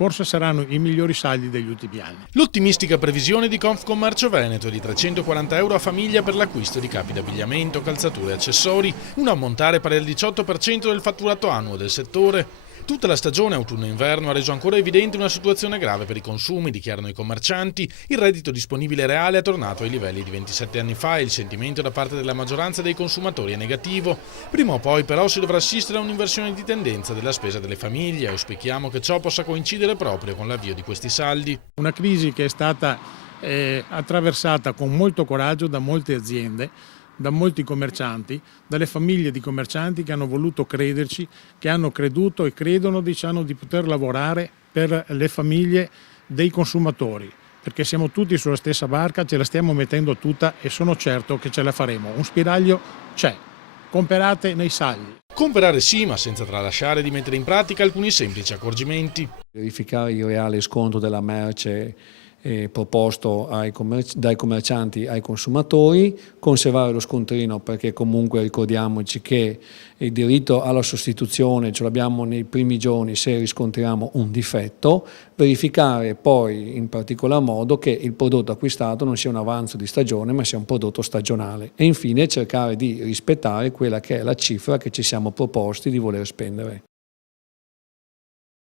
forse saranno i migliori saldi degli ultimi anni. L'ottimistica previsione di Confcommercio Veneto è di 340 euro a famiglia per l'acquisto di capi d'abbigliamento, calzature e accessori, un ammontare pari al 18% del fatturato annuo del settore. Tutta la stagione autunno-inverno ha reso ancora evidente una situazione grave per i consumi, dichiarano i commercianti. Il reddito disponibile reale è tornato ai livelli di 27 anni fa e il sentimento da parte della maggioranza dei consumatori è negativo. Prima o poi però si dovrà assistere a un'inversione di tendenza della spesa delle famiglie e auspichiamo che ciò possa coincidere proprio con l'avvio di questi saldi. Una crisi che è stata attraversata con molto coraggio da molte aziende, da molti commercianti, dalle famiglie di commercianti che hanno voluto crederci, che hanno creduto e credono di poter lavorare per le famiglie dei consumatori, perché siamo tutti sulla stessa barca, ce la stiamo mettendo tutta e sono certo che ce la faremo. Un spiraglio c'è, comprate nei saldi. Comprare sì, ma senza tralasciare di mettere in pratica alcuni semplici accorgimenti. Verificare il reale sconto della merce proposto dai commercianti ai consumatori, conservare lo scontrino perché comunque ricordiamoci che il diritto alla sostituzione ce l'abbiamo nei primi giorni se riscontriamo un difetto, verificare poi in particolar modo che il prodotto acquistato non sia un avanzo di stagione ma sia un prodotto stagionale e infine cercare di rispettare quella che è la cifra che ci siamo proposti di voler spendere.